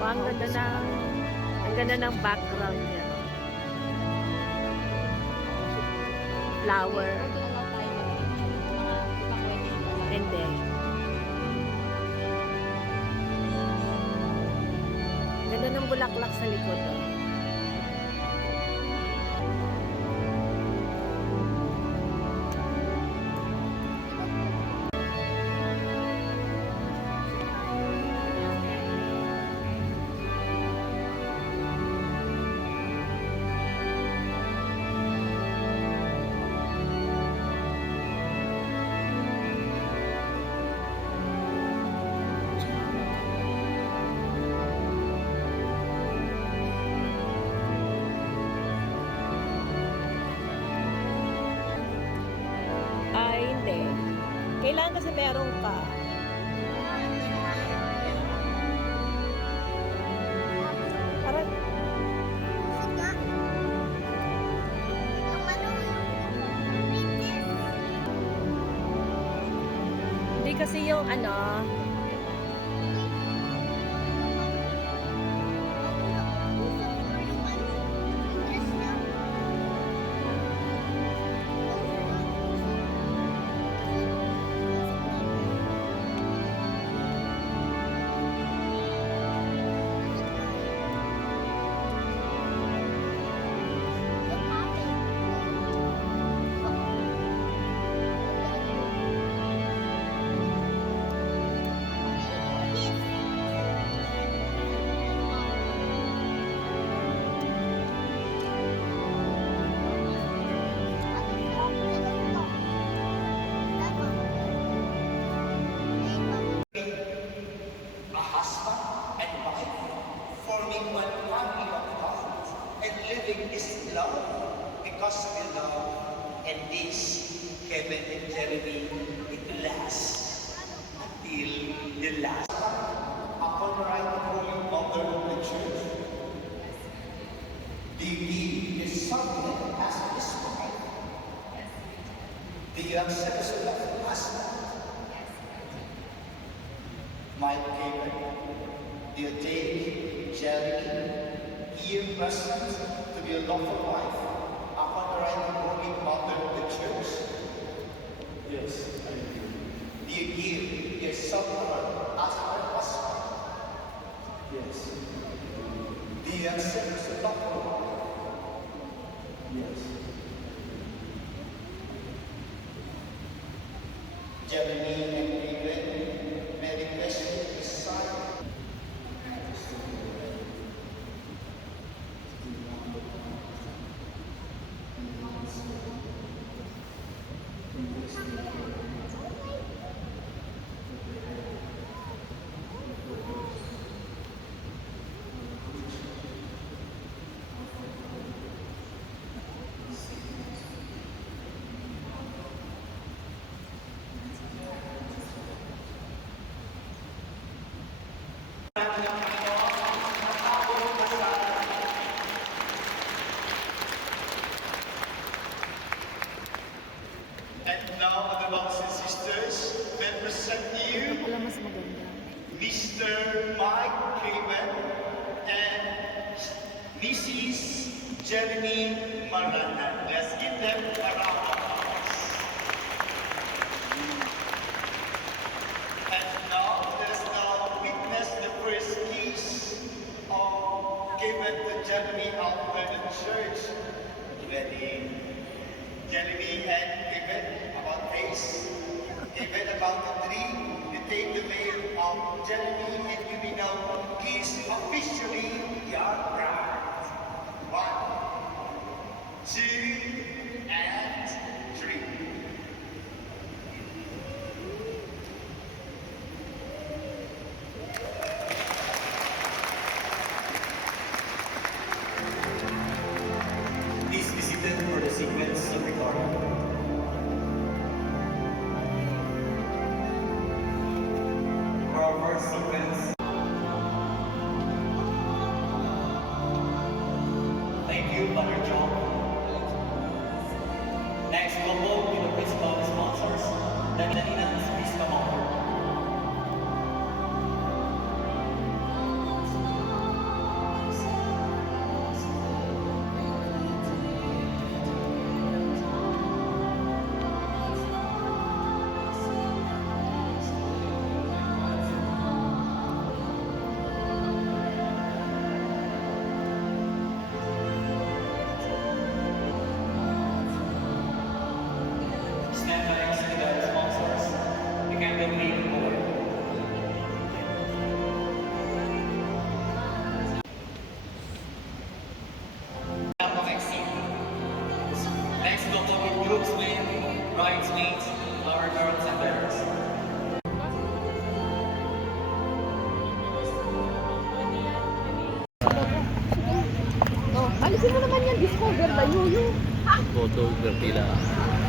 Oh, ang ganda ng background niya. Flower. Hindi. Ganda ng bulaklak sa likod. Oh. Hindi. Kailangan kasi meron ka. Parang hindi kasi yung ano, forming one family of God and living this love because we love, and this Kevin and Jeremy will last until the last. Upon the right of Holy Mother of the Church, the is something as this wife, the ancestors of husband, my Kevin, the take Jeremy, here present to be a lawful wife upon the right of Holy Mother of the Church. Yes, I agree. The give is someone as her husband. Yes. The accepts a lawful wife. Yes. Jeremy and David, may request his son. And now, other brothers and sisters, may present you pala mas maganda. Mr. Mike Cayman and Mrs. Jeremy Marana. Let's give them a round of applause. And now, let's now witness the first kiss of Cayman to Jeremy out by the church. Ready? Jeremy and Kevin about face. Kevin about the tree. You take the veil of Jeremy and you will now kiss officially your bride. 1, 2, and 3. Please be seated for the sequence of recording. For our first sequence. Thank you, Father John. Next, we'll vote with the principal sponsors. Then please come over. main board. Next, go to groomsmen, bridesmaids, flower girls, and bearers. Oh, alisin mo naman yan. Discover ba yun? Photography lang.